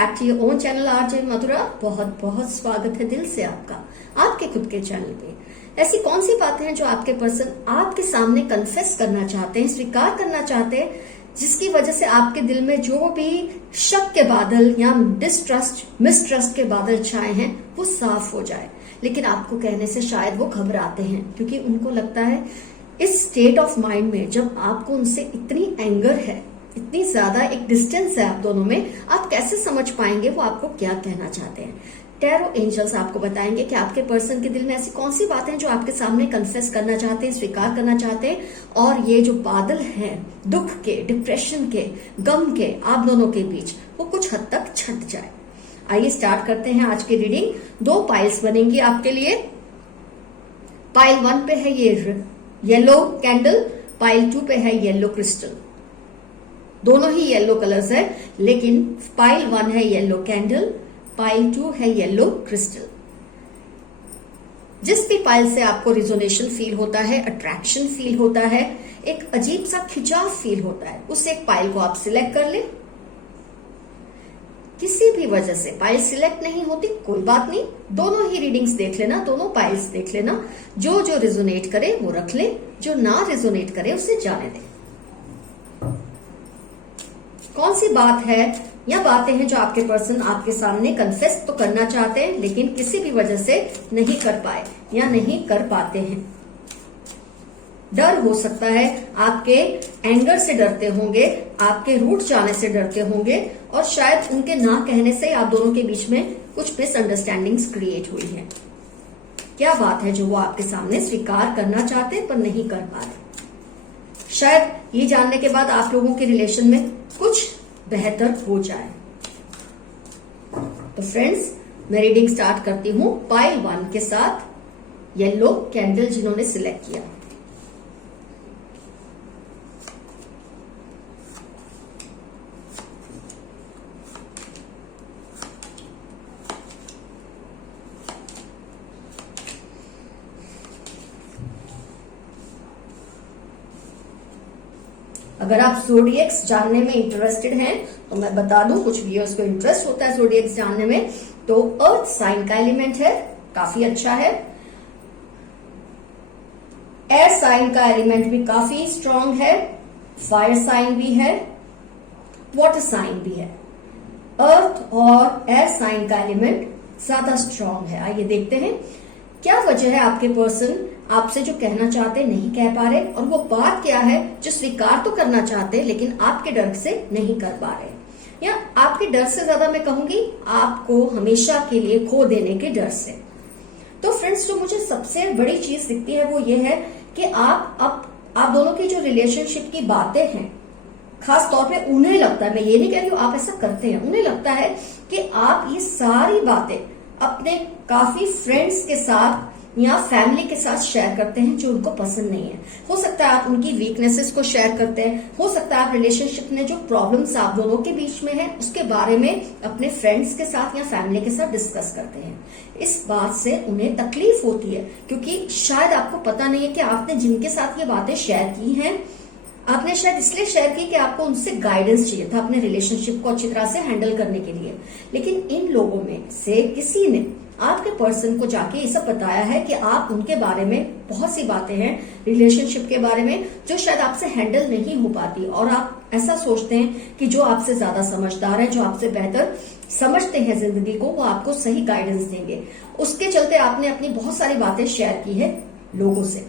Back to your own channel RJ Madhura. बहुत बहुत स्वागत है दिल से आपका आपके खुद के चैनल पे। ऐसी कौन सी बातें हैं जो आपके पर्सन आपके सामने कन्फेस करना चाहते हैं, स्वीकार करना चाहते हैं, जिसकी वजह से आपके दिल में जो भी शक के बादल या डिस्ट्रस्ट मिसट्रस्ट के बादल छाए हैं वो साफ हो जाए। लेकिन आपको कहने से शायद वो घबराते हैं, क्योंकि उनको लगता है इस स्टेट ऑफ माइंड में जब आपको उनसे इतनी एंगर है, इतनी ज्यादा एक डिस्टेंस है आप दोनों में, आप कैसे समझ पाएंगे वो आपको क्या कहना चाहते हैं। टैरो एंजल्स आपको बताएंगे कि आपके पर्सन के दिल में ऐसी कौन सी बातें हैं जो आपके सामने कन्फेस करना चाहते हैं, स्वीकार करना चाहते हैं, और ये जो बादल हैं दुख के, डिप्रेशन के, गम के आप दोनों के बीच, वो कुछ हद तक छट जाए। आइए स्टार्ट करते हैं आज की रीडिंग। 2 पाइल्स बनेंगी आपके लिए। पाइल 1 पे है ये येलो कैंडल, पाइल 2 पे है येलो क्रिस्टल। दोनों ही येलो कलर्स है, लेकिन पाइल 1 है येलो कैंडल, पाइल 2 है येलो क्रिस्टल। जिस भी पाइल से आपको रिजोनेशन फील होता है, अट्रैक्शन फील होता है, एक अजीब सा खिंचाव फील होता है, उस एक पाइल को आप सिलेक्ट कर ले। किसी भी वजह से पाइल सिलेक्ट नहीं होती, कोई बात नहीं, दोनों ही रीडिंग्स देख लेना, दोनों पाइल्स देख लेना। जो जो रिजोनेट करे वो रख ले, जो ना रिजोनेट करे उसे जाने दे। कौन सी बात है या बातें हैं जो आपके पर्सन आपके सामने कन्फेस तो करना चाहते हैं, लेकिन किसी भी वजह से नहीं कर पाए या नहीं कर पाते हैं। डर हो सकता है, आपके एंगर से डरते होंगे, आपके रूठ जाने से डरते होंगे, और शायद उनके ना कहने से आप दोनों के बीच में कुछ मिसअंडरस्टैंडिंग्स क्रिएट हुई है। क्या बात है जो वो आपके सामने स्वीकार करना चाहते हैं पर नहीं कर पा रहे। शायद ये जानने के बाद आप लोगों के रिलेशन में कुछ बेहतर हो जाए। तो फ्रेंड्स, मैं रीडिंग स्टार्ट करती हूं पाइल 1 के साथ येलो कैंडल जिन्होंने सिलेक्ट किया। अगर आप ज़ोडिएक्स जानने में इंटरेस्टेड हैं तो मैं बता दूं, कुछ व्यूअर्स को इंटरेस्ट होता है ज़ोडिएक्स जानने में, तो अर्थ साइन का एलिमेंट है, काफी अच्छा है। एयर साइन का एलिमेंट भी काफी स्ट्रांग है, फायर साइन भी है, वाटर साइन भी है। अर्थ और एयर साइन का एलिमेंट ज्यादा स्ट्रांग है। आइए देखते हैं क्या वजह है आपके पर्सन आपसे जो कहना चाहते नहीं कह पा रहे, और वो बात क्या है जो स्वीकार तो करना चाहते लेकिन आपके डर से नहीं कर पा रहे, या आपके डर से ज्यादा मैं कहूंगी आपको हमेशा के लिए खो देने के डर से। तो फ्रेंड्स, जो मुझे सबसे बड़ी चीज दिखती है वो ये है कि आप दोनों की जो रिलेशनशिप की बातें हैं, खास तौर पे उन्हें लगता है, मैं ये नहीं कह रही हूं आप ऐसा करते हैं, उन्हें लगता है कि आप ये सारी बातें अपने काफी फ्रेंड्स के साथ या फैमिली के साथ शेयर करते हैं जो उनको पसंद नहीं है। हो सकता है आप उनकी वीकनेसेस को शेयर करते हैं, हो सकता है आप रिलेशनशिप में जो प्रॉब्लम्स आप दोनों के बीच में है उसके बारे में अपने फ्रेंड्स के साथ या फैमिली के साथ डिस्कस करते हैं। इस बात से उन्हें तकलीफ होती है, क्योंकि शायद आपको पता नहीं है कि आपने जिनके साथ ये बातें शेयर की हैं, आपने शायद इसलिए शेयर की कि आपको उनसे गाइडेंस चाहिए था अपने रिलेशनशिप को अच्छी तरह से हैंडल करने के लिए। लेकिन इन लोगों में से किसी ने आपके पर्सन को जाके ये सब बताया है कि आप उनके बारे में बहुत सी बातें हैं रिलेशनशिप के बारे में जो शायद आपसे हैंडल नहीं हो पाती, और आप ऐसा सोचते हैं कि जो आपसे ज्यादा समझदार है, जो आपसे बेहतर समझते हैं जिंदगी को, वो आपको सही गाइडेंस देंगे। उसके चलते आपने अपनी बहुत सारी बातें शेयर की है लोगों से,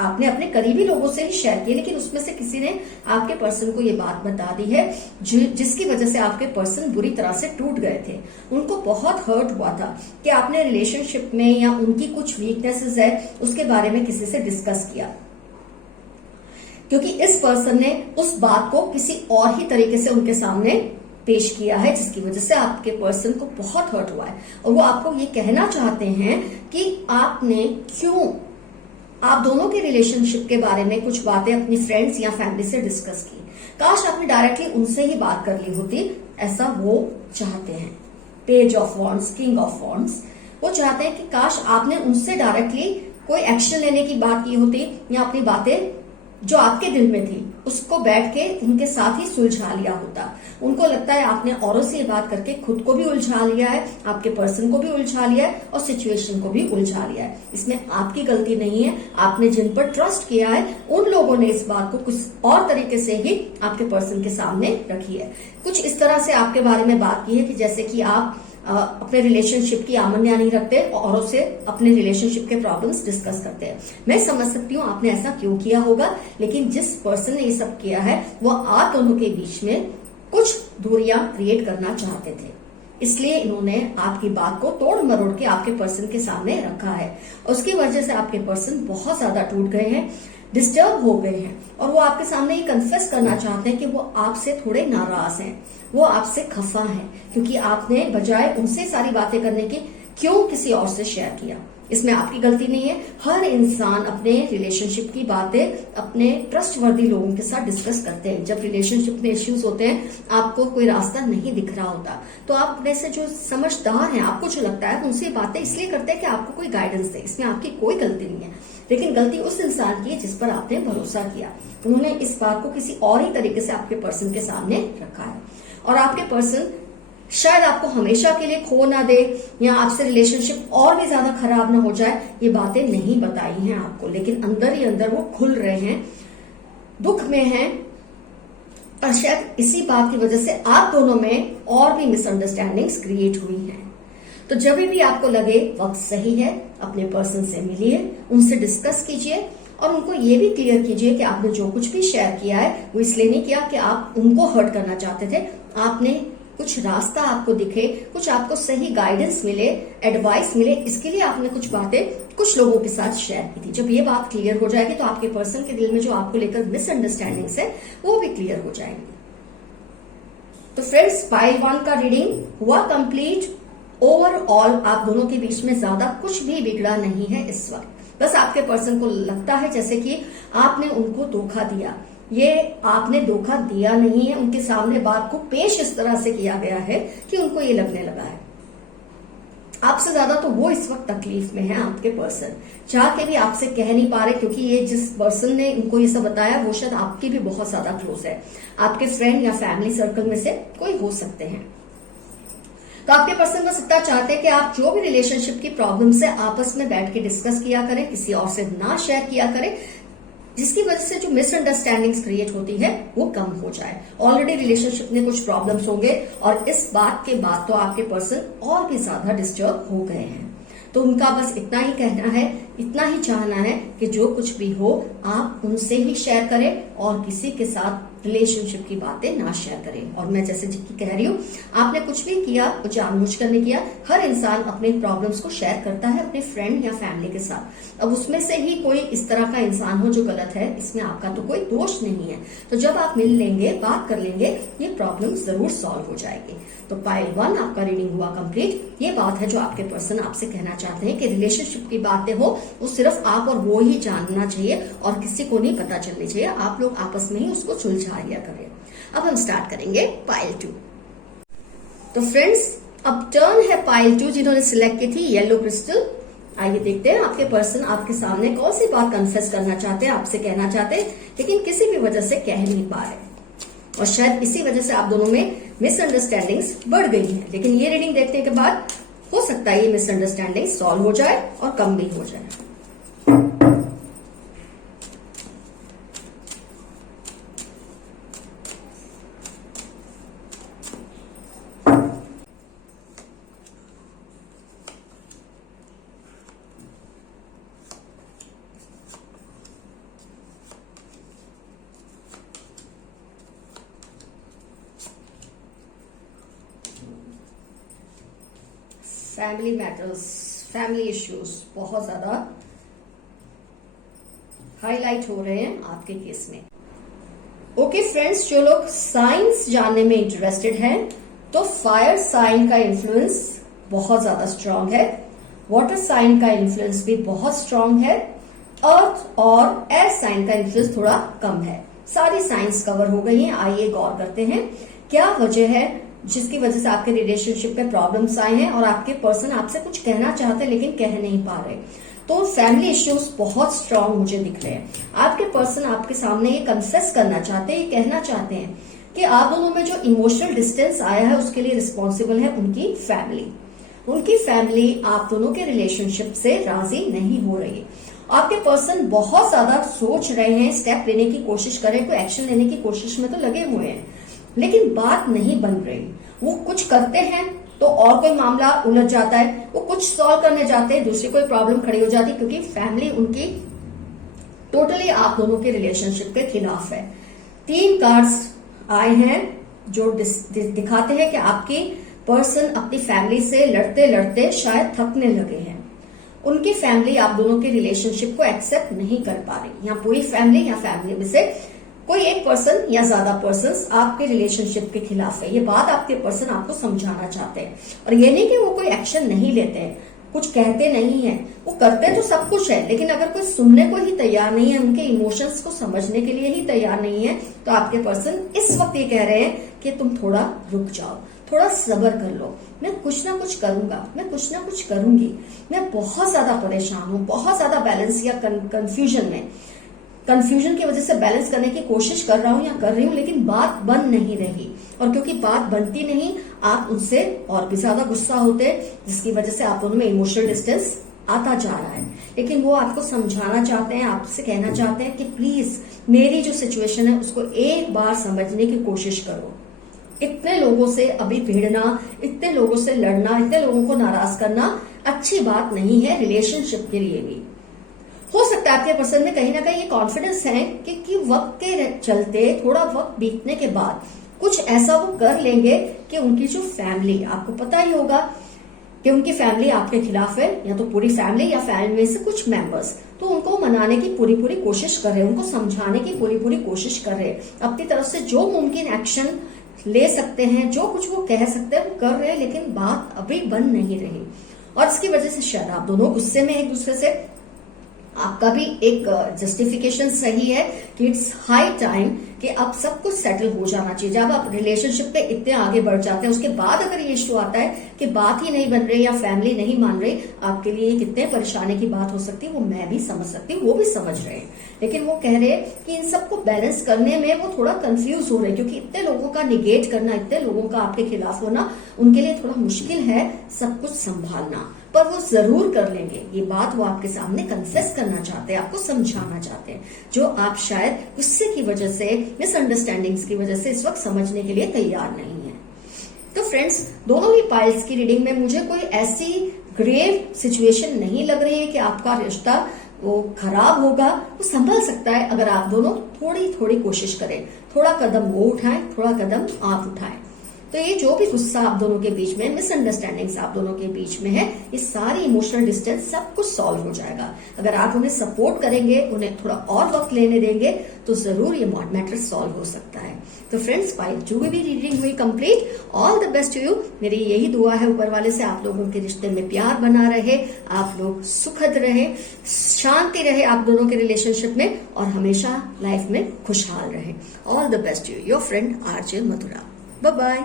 आपने अपने करीबी लोगों से ही शेयर की, लेकिन उसमें से किसी ने आपके पर्सन को ये बात बता दी है जिसकी वजह से आपके पर्सन बुरी तरह से टूट गए थे। उनको बहुत हर्ट हुआ था कि आपने रिलेशनशिप में या उनकी कुछ वीकनेसेस है उसके बारे में किसी से डिस्कस किया, क्योंकि इस पर्सन ने उस बात को किसी और ही तरीके से उनके सामने पेश किया है, जिसकी वजह से आपके पर्सन को बहुत हर्ट हुआ है। और वो आपको ये कहना चाहते हैं कि आपने क्यों आप दोनों के रिलेशनशिप के बारे में कुछ बातें अपनी फ्रेंड्स या फैमिली से डिस्कस की। काश आपने डायरेक्टली उनसे ही बात कर ली होती, ऐसा वो चाहते हैं। Page of wands, king of wands, वो चाहते हैं कि काश आपने उनसे डायरेक्टली कोई एक्शन लेने की बात की होती या अपनी बातें जो आपके दिल में थी उसको बैठ के उनके साथ ही सुलझा लिया होता। उनको लगता है आपने औरों से ये बात करके खुद को भी उलझा लिया है, आपके पर्सन को भी उलझा लिया है और सिचुएशन को भी उलझा लिया है। इसमें आपकी गलती नहीं है। आपने जिन पर ट्रस्ट किया है उन लोगों ने इस बात को कुछ और तरीके से ही आपके पर्सन के सामने रखी है। कुछ इस तरह से आपके बारे में बात की है कि जैसे कि आप अपने रिलेशनशिप की आमन्या नहीं रखते, औरों से अपने रिलेशनशिप के प्रॉब्लम्स डिस्कस करते हैं। मैं समझ सकती हूँ आपने ऐसा क्यों किया होगा, लेकिन जिस पर्सन ने ये सब किया है वो आप दोनों के बीच में कुछ दूरियां क्रिएट करना चाहते थे, इसलिए इन्होंने आपकी बात को तोड़ मरोड़ के आपके पर्सन के सामने रखा है। उसकी वजह से आपके पर्सन बहुत ज्यादा टूट गए हैं, डिस्टर्ब हो गए हैं और वो आपके सामने ये कन्फेस करना चाहते हैं कि वो आपसे थोड़े नाराज हैं, वो आपसे खफा हैं, क्योंकि आपने बजाय उनसे सारी बातें करने की क्यों किसी और से शेयर किया। इसमें आपकी गलती नहीं है। हर इंसान अपने रिलेशनशिप की बातें अपने ट्रस्टवर्दी लोगों के साथ डिस्कस करते हैं। जब रिलेशनशिप में इश्यूज होते हैं, आपको कोई रास्ता नहीं दिख रहा होता, तो आप अपने से जो समझदार हैं, आपको जो लगता है उनसे बातें इसलिए करते हैं कि आपको कोई गाइडेंस दे। इसमें आपकी कोई गलती नहीं है, लेकिन गलती उस इंसान की है जिस पर आपने भरोसा किया। उन्होंने इस बात को किसी और ही तरीके से आपके पर्सन के सामने रखा है और आपके पर्सन शायद आपको हमेशा के लिए खो ना दे या आपसे रिलेशनशिप और भी ज्यादा खराब ना हो जाए, ये बातें नहीं बताई हैं आपको, लेकिन अंदर ही अंदर वो खुल रहे हैं, दुख में हैं और शायद इसी बात की वजह से आप दोनों में और भी मिसअंडरस्टैंडिंग्स क्रिएट हुई हैं। तो जब भी आपको लगे वक्त सही है, अपने पर्सन से मिलिए, उनसे डिस्कस कीजिए और उनको ये भी क्लियर कीजिए कि आपने जो कुछ भी शेयर किया है वो इसलिए नहीं किया कि आप उनको हर्ट करना चाहते थे। आपने कुछ रास्ता आपको दिखे, कुछ आपको सही गाइडेंस मिले, एडवाइस मिले, इसके लिए आपने कुछ बातें कुछ लोगों के साथ शेयर की थी। जब ये बात क्लियर हो जाएगी तो आपके पर्सन के दिल में जो आपको लेकर मिसअंडरस्टैंडिंग्स है वो भी क्लियर हो जाएंगी। तो फ्रेंड्स, पाइल 1 का रीडिंग हुआ कंप्लीट। ओवरऑल आप दोनों के बीच में ज्यादा कुछ भी बिगड़ा नहीं है इस वक्त। बस आपके पर्सन को लगता है जैसे कि आपने उनको धोखा दिया। ये आपने धोखा दिया नहीं है, उनके सामने बात को पेश इस तरह से किया गया है कि उनको ये लगने लगा है। आपसे ज्यादा तो वो इस वक्त तकलीफ में है। आपके पर्सन चाह के भी आपसे कह नहीं पा रहे, क्योंकि ये जिस पर्सन ने उनको ये सब बताया वो शायद आपकी भी बहुत ज्यादा क्लोज है, आपके फ्रेंड या फैमिली सर्कल में से कोई हो सकते हैं। तो आपके पर्सन बस इतना चाहते हैं कि आप जो भी रिलेशनशिप की प्रॉब्लम है आपस में बैठ के डिस्कस किया करें, किसी और से ना शेयर किया करें, जिसकी वजह से जो मिसअंडरस्टैंडिंग्स क्रिएट होती है वो कम हो जाए। ऑलरेडी रिलेशनशिप में कुछ प्रॉब्लम्स होंगे और इस बात के बाद तो आपके पर्सन और भी ज्यादा डिस्टर्ब हो गए हैं। तो उनका बस इतना ही कहना है, इतना ही चाहना है कि जो कुछ भी हो आप उनसे ही शेयर करें और किसी के साथ रिलेशनशिप की बातें ना शेयर करें। और मैं जैसे जिक्की कह रही हूँ, आपने कुछ भी किया वो जानबूझकर नहीं किया। हर इंसान अपने प्रॉब्लम्स को शेयर करता है अपने फ्रेंड या फैमिली के साथ। अब उसमें से ही कोई इस तरह का इंसान हो जो गलत है, इसमें आपका तो कोई दोष नहीं है। तो जब आप मिल लेंगे, बात कर लेंगे, ये प्रॉब्लम जरूर सॉल्व हो जाएगी। तो पाइल 1 आपका रीडिंग हुआ कंप्लीट। ये बात है जो आपके पर्सन आपसे कहना चाहते हैं कि रिलेशनशिप की बातें हो वो सिर्फ आप और वो ही जानना चाहिए और किसी को नहीं पता चलनी चाहिए। आप लोग आपस में ही उसको सुलझा लिया करें। अब हम स्टार्ट करेंगे पाइल 2। तो फ्रेंड्स, अब टर्न है पाइल 2 जिन्होंने सिलेक्ट की थी येलो क्रिस्टल। आइए देखते हैं आपके पर्सन आपके सामने कौन सी बात कन्फेस करना चाहते हैं, आपसे कहना चाहते हैं, लेकिन किसी भी वजह से कह नहीं पा रहे और शायद इसी वजह से आप दोनों में मिसअंडरस्टैंडिंग्स बढ़ गई है। लेकिन ये रीडिंग देखने के बाद हो सकता है ये मिसअंडरस्टैंडिंग सॉल्व हो जाए और कम भी हो जाए। फैमिली मैटर्स, फैमिली इश्यूज बहुत ज्यादा हाईलाइट हो रहे हैं आपके केस में। ओके फ्रेंड्स, जो लोग साइंस जानने में इंटरेस्टेड हैं, तो फायर साइन का इन्फ्लुएंस बहुत ज्यादा स्ट्रांग है, वाटर साइन का इन्फ्लुएंस भी बहुत स्ट्रांग है, अर्थ और एयर साइन का इन्फ्लुएंस थोड़ा कम है। सारी साइंस कवर हो गई हैं। आइए गौर करते हैं क्या वजह है जिसकी वजह से आपके रिलेशनशिप में प्रॉब्लम्स आए हैं और आपके पर्सन आपसे कुछ कहना चाहते हैं लेकिन कह नहीं पा रहे। तो फैमिली इश्यूज बहुत स्ट्रांग मुझे दिख रहे हैं। आपके पर्सन आपके सामने ये कन्फेस करना चाहते हैं, ये कहना चाहते हैं कि आप दोनों में जो इमोशनल डिस्टेंस आया है उसके लिए रिस्पॉन्सिबल है उनकी फैमिली। उनकी फैमिली आप दोनों के रिलेशनशिप से राजी नहीं हो रही है। आपके पर्सन बहुत ज्यादा सोच रहे हैं, स्टेप लेने की कोशिश कर रहे हैं, कोई एक्शन लेने की कोशिश में तो लगे हुए हैं, लेकिन बात नहीं बन रही। वो कुछ करते हैं तो और कोई मामला उलझ जाता है, वो कुछ सॉल्व करने जाते हैं, दूसरी कोई प्रॉब्लम खड़ी हो जाती है, क्योंकि फैमिली उनकी टोटली आप दोनों के रिलेशनशिप के खिलाफ है। 3 कार्ड्स आए हैं जो दिखाते हैं कि आपकी पर्सन अपनी फैमिली से लड़ते लड़ते शायद थकने लगे हैं। उनकी फैमिली आप दोनों के रिलेशनशिप को एक्सेप्ट नहीं कर पा रही। या पूरी फैमिली या फैमिली में से कोई एक पर्सन या ज्यादा पर्सन्स आपके रिलेशनशिप के खिलाफ है। ये बात आपके पर्सन आपको समझाना चाहते हैं। और ये नहीं कि वो कोई एक्शन नहीं लेते हैं, कुछ कहते नहीं है, वो करते तो सब कुछ है, लेकिन अगर कोई सुनने को ही तैयार नहीं है, उनके इमोशंस को समझने के लिए ही तैयार नहीं है, तो आपके पर्सन इस वक्त ये कह रहे हैं कि तुम थोड़ा रुक जाओ, थोड़ा सब्र कर लो, मैं कुछ ना कुछ करूंगा, मैं कुछ ना कुछ करूंगी, मैं बहुत ज्यादा परेशान हूं, बहुत ज्यादा बैलेंस या कंफ्यूजन की वजह से बैलेंस करने की कोशिश कर रहा हूं या कर रही हूं, लेकिन बात बन नहीं रही। और क्योंकि बात बनती नहीं, आप उनसे और भी ज्यादा गुस्सा होते हैं, जिसकी वजह से आप दोनों में इमोशनल डिस्टेंस आता जा रहा है। लेकिन वो आपको समझाना चाहते हैं, आपसे कहना चाहते हैं कि प्लीज मेरी जो सिचुएशन है उसको एक बार समझने की कोशिश करो। इतने लोगों से अभी भिड़ना, इतने लोगों से लड़ना, इतने लोगों को नाराज करना अच्छी बात नहीं है रिलेशनशिप के लिए भी। हो सकता है आपके पर्सन में कहीं ना कहीं ये कॉन्फिडेंस है कि वक्त के चलते, थोड़ा वक्त बीतने के बाद कुछ ऐसा वो कर लेंगे कि उनकी जो फैमिली, आपको पता ही होगा कि उनकी फैमिली आपके खिलाफ है, या तो पूरी फैमिली या फैमिली में से कुछ मेंबर्स, तो उनको मनाने की पूरी पूरी कोशिश कर रहे हैं, उनको समझाने की पूरी पूरी कोशिश कर रहे हैं, अपनी तरफ से जो मुमकिन एक्शन ले सकते हैं, जो कुछ वो कह सकते हैं वो कर रहे हैं, लेकिन बात अभी बन नहीं रही। और इसकी वजह से शायद आप दोनों गुस्से में एक दूसरे से, आपका भी एक जस्टिफिकेशन सही है कि इट्स हाई टाइम कि अब सब कुछ सेटल हो जाना चाहिए। जब आप रिलेशनशिप पे इतने आगे बढ़ जाते हैं, उसके बाद अगर ये इश्यू आता है कि बात ही नहीं बन रही या फैमिली नहीं मान रही, आपके लिए कितने परेशानी की बात हो सकती है वो मैं भी समझ सकती हूँ, वो भी समझ रहे हैं। लेकिन वो कह रहे हैं कि इन सबको बैलेंस करने में वो थोड़ा कंफ्यूज हो रहे हैं, क्योंकि इतने लोगों का निगेट करना, इतने लोगों का आपके खिलाफ होना उनके लिए थोड़ा मुश्किल है सब कुछ संभालना, पर वो जरूर कर लेंगे। ये बात वो आपके सामने कन्फेस करना चाहते हैं, आपको समझाना चाहते हैं, जो आप शायद गुस्से की वजह से, मिसअंडरस्टैंडिंग्स की वजह से इस वक्त समझने के लिए तैयार नहीं है। तो फ्रेंड्स, दोनों ही पाइल्स की रीडिंग में मुझे कोई ऐसी ग्रेव सिचुएशन नहीं लग रही है कि आपका रिश्ता वो खराब होगा। वो संभल सकता है अगर आप दोनों थोड़ी थोड़ी कोशिश करें, थोड़ा कदम वो उठाएं, थोड़ा कदम आप उठाएं। तो ये जो भी गुस्सा आप दोनों के बीच में, मिसअंडरस्टैंडिंग्स आप दोनों के बीच में है, ये सारी इमोशनल डिस्टेंस सब कुछ सॉल्व हो जाएगा। अगर आप उन्हें सपोर्ट करेंगे, उन्हें थोड़ा और वक्त लेने देंगे, तो जरूर ये मैटर सॉल्व हो सकता है। तो फ्रेंड्स, पाइल 2 की भी रीडिंग हुई complete. All the best to you. मेरी यही दुआ है ऊपर वाले से, आप लोगों के रिश्ते में प्यार बना रहे, आप लोग सुखद रहे, शांति रहे आप दोनों के रिलेशनशिप में, और हमेशा लाइफ में खुशहाल रहे। All the best to you. Your friend RJ Madhura. Bye bye.